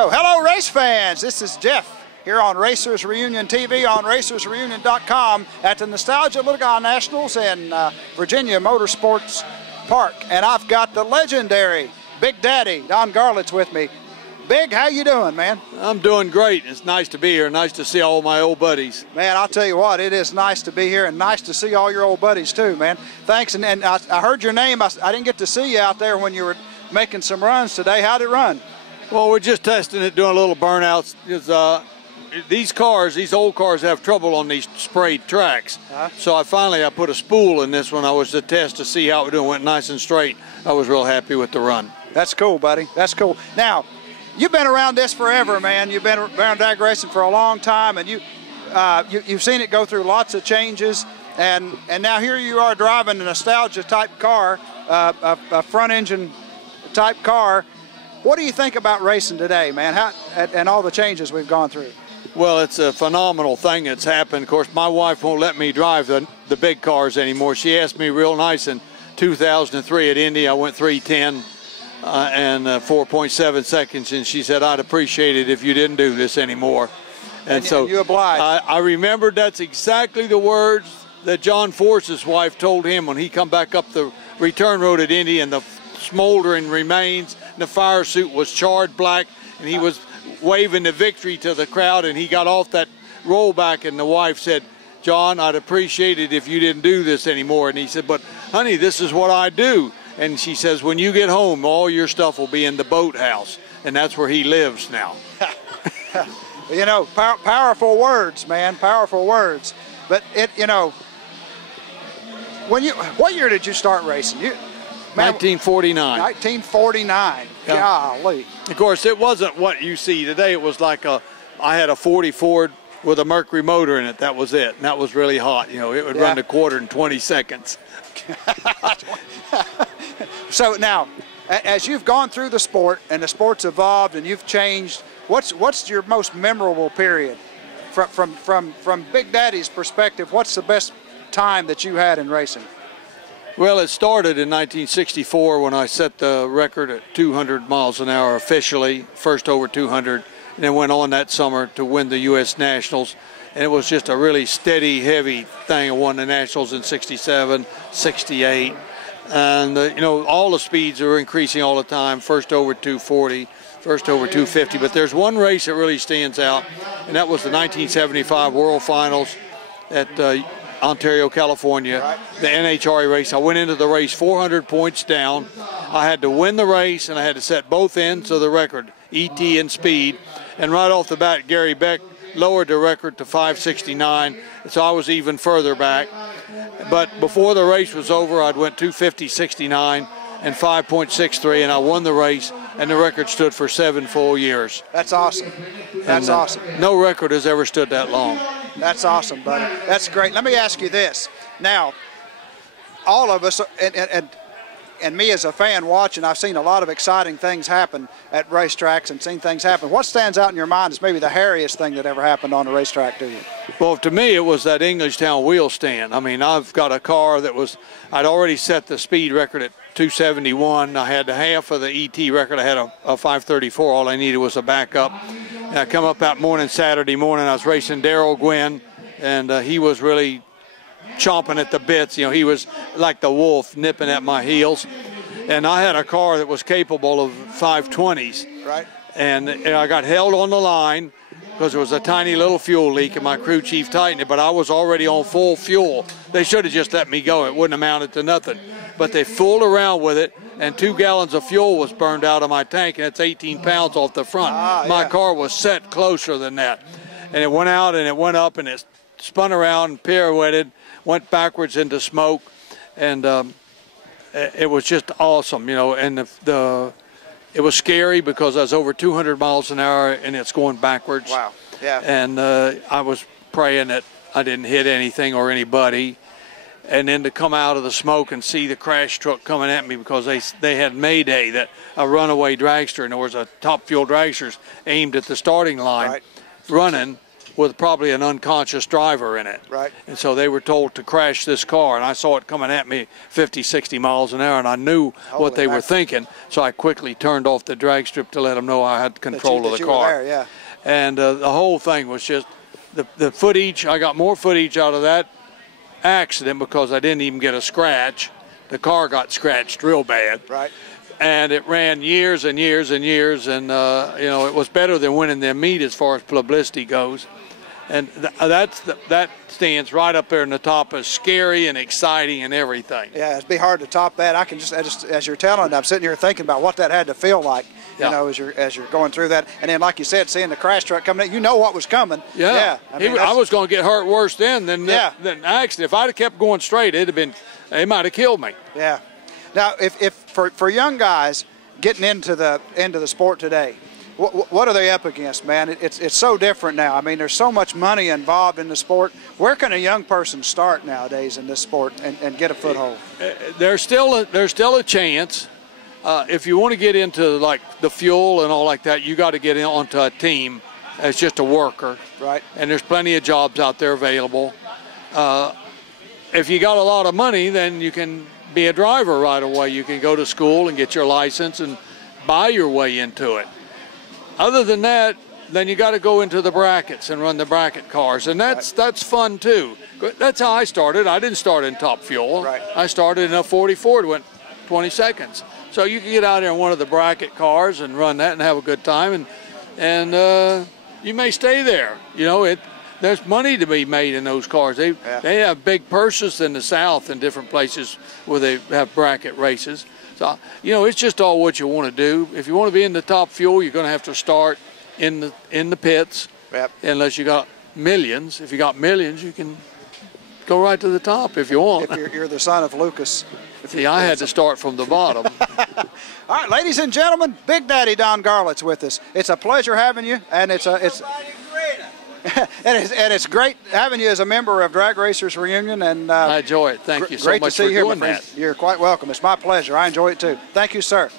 Oh, hello race fans, this is Jeff here on Racers Reunion TV on RacersReunion.com at the Nostalgia Little Guy Nationals in Virginia Motorsports Park. And I've got the legendary Big Daddy Don Garlits with me. Big, how you doing, man? I'm doing great. It's nice to be here. Nice to see all my old buddies. Man, I'll tell you what, it is nice to be here and nice to see all your old buddies too, man. Thanks, and I heard your name. I didn't get to see you out there when you were making some runs today. How'd it run? Well, we're just testing it, doing a little burnouts. Because these old cars have trouble on these sprayed tracks. So I put a spool in this one. I was to test to see how it would do. It went nice and straight. I was real happy with the run. That's cool, buddy. That's cool. Now, you've been around this forever, man. You've been around drag racing for a long time, and you've seen it go through lots of changes. And now here you are driving a nostalgia type car, a front engine type car. What do you think about racing today, man? And all the changes we've gone through? Well, it's a phenomenal thing that's happened. Of course, my wife won't let me drive the big cars anymore. She asked me real nice in 2003 at Indy. I went 3:10 and 4.7 seconds, and she said, I'd appreciate it if you didn't do this anymore. And so you obliged. I remembered that's exactly the words that John Force's wife told him when he come back up the return road at Indy, and the smoldering remains, and the fire suit was charred black, and he was waving the victory to the crowd, and he got off that rollback, and the wife said, John, I'd appreciate it if you didn't do this anymore. And he said, but honey, this is what I do. And she says, when you get home, all your stuff will be in the boathouse, and that's where he lives now. You know, powerful words, man, powerful words. But what year did you start racing? 1949. 1949. Yeah. Golly. Of course, it wasn't what you see today. It was like I had a 40 Ford with a Mercury motor in it. That was it. And that was really hot. You know, it would run the quarter in 20 seconds. So now, as you've gone through the sport and the sport's evolved and you've changed, what's your most memorable period? From Big Daddy's perspective, what's the best time that you had in racing? Well, it started in 1964 when I set the record at 200 miles an hour officially, first over 200, and then went on that summer to win the U.S. Nationals. And it was just a really steady, heavy thing. I won the Nationals in 67, 68. And, all the speeds are increasing all the time, first over 240, first over 250. But there's one race that really stands out, and that was the 1975 World Finals at Ontario, California, the NHRA race. I went into the race 400 points down. I had to win the race, and I had to set both ends of the record, ET and speed. And right off the bat, Gary Beck lowered the record to 569, so I was even further back. But before the race was over, I'd went 250.69 and 5.63, and I won the race, and the record stood for 7 full years. That's awesome. That's awesome. No record has ever stood that long. That's awesome, buddy. That's great. Let me ask you this. Now, all of us, and me as a fan watching, I've seen a lot of exciting things happen at racetracks and seen things happen. What stands out in your mind as maybe the hairiest thing that ever happened on a racetrack to you? Well, to me, it was that Englishtown wheel stand. I mean, I've got a car that I'd already set the speed record at 271. I had half of the ET record. I had a 534. All I needed was a backup. And I come up that morning, Saturday morning, I was racing Darrell Gwynn, and he was really chomping at the bits. You know, he was like the wolf nipping at my heels. And I had a car that was capable of 520s. Right. And I got held on the line because there was a tiny little fuel leak and my crew chief tightened it, but I was already on full fuel. They should have just let me go. It wouldn't have amounted to nothing. But they fooled around with it, and 2 gallons of fuel was burned out of my tank, and it's 18 pounds off the front. My car was set closer than that. And it went out and it went up and it spun around and pirouetted, went backwards into smoke, and it was just awesome, and it was scary because I was over 200 miles an hour and it's going backwards. Wow. Yeah. And I was praying that I didn't hit anything or anybody. And then to come out of the smoke and see the crash truck coming at me because they had Mayday, that a runaway dragster, and there was a Top Fuel dragsters aimed at the starting line running. with probably an unconscious driver in it. Right. And so they were told to crash this car, and I saw it coming at me 50, 60 miles an hour, and I knew what they were thinking. So I quickly turned off the drag strip to let them know I had control of the car. Were there, yeah. And the whole thing was just the footage. I got more footage out of that accident because I didn't even get a scratch. The car got scratched real bad. Right. And it ran years and years and years, and you know, it was better than winning the meet as far as publicity goes. And that stands right up there in the top as scary and exciting and everything. Yeah, it'd be hard to top that. I can just as you're telling, I'm sitting here thinking about what that had to feel like. You know, as you're going through that, and then like you said, seeing the crash truck coming in, you know what was coming. Yeah. I was going to get hurt worse than accident. If I'd have kept going straight, they might have killed me. Yeah. Now, if for young guys getting into the sport today, what are they up against, man? It's so different now. I mean, there's so much money involved in the sport. Where can a young person start nowadays in this sport and get a foothold? There's still a chance. If you want to get into like the fuel and all like that, you got to get onto a team as just a worker. Right. And there's plenty of jobs out there available. If you got a lot of money, then you can be a driver right away. You can go to school and get your license and buy your way into it. Other than that, then you got to go into the brackets and run the bracket cars, and that's fun too. That's how I started. I didn't start in top fuel. Right. I started in a 40 Ford, went 20 seconds. So you can get out there in one of the bracket cars and run that and have a good time, and you may stay there. You know, there's money to be made in those cars. They have big purses in the South and different places where they have bracket races. So, you know, it's just all what you want to do. If you want to be in the top fuel, you're going to have to start in the pits. Yep. Unless you got millions. If you got millions, you can go right to the top if you want. If you're the son of Lucas. See, I had to start from the bottom. All right, ladies and gentlemen, Big Daddy Don Garlits with us. It's a pleasure having you, and it's it's great having you as a member of Drag Racers Reunion. And I enjoy it. Thank you so much for doing that. You're quite welcome. It's my pleasure. I enjoy it too. Thank you, sir.